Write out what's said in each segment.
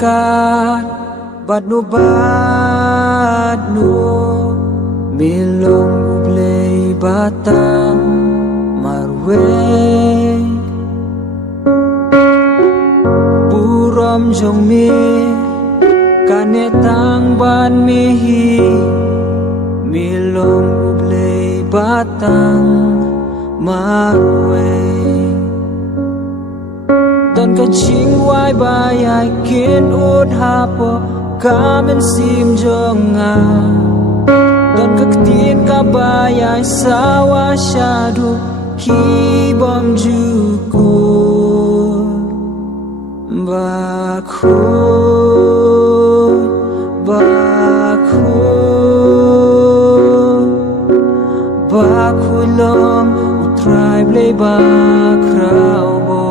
dekat Badnu Milong play batang marway Buram jong mi Kanetang ban mihi Milong play batang marway Don ka ching wai bai ai kin ut hapo Kamen sim jonga Don ka ktin ka bai ai sawa shadu Ki bom juku Bakulong utrai blei bakrau bor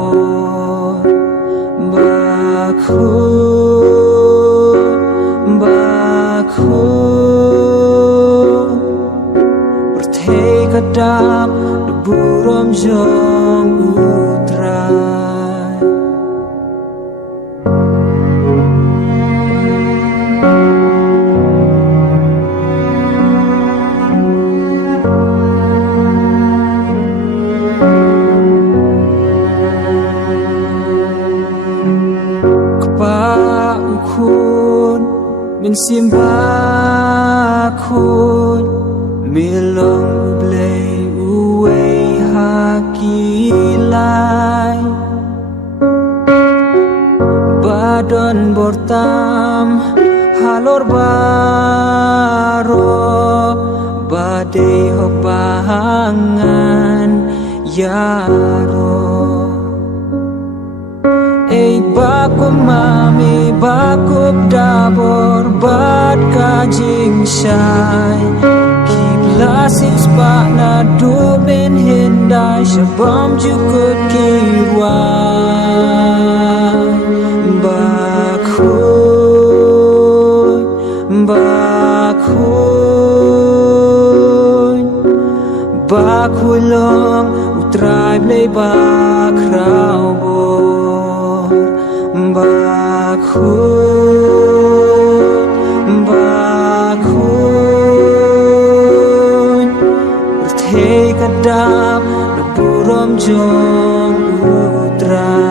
Bertei kadam deburom jong utrai Ukun min simbakun milong blei uwei hakilai badon bortam halor baro badai hopangan yaro bakum mami bakup dabor bat kajing syai Kiblasin spak na dumin hindai Syabam jukut kirwai Bakulong utrai blei bakrau bor Bakun Bertei kadam Leburom jong utrai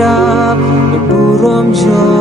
dap iburom jo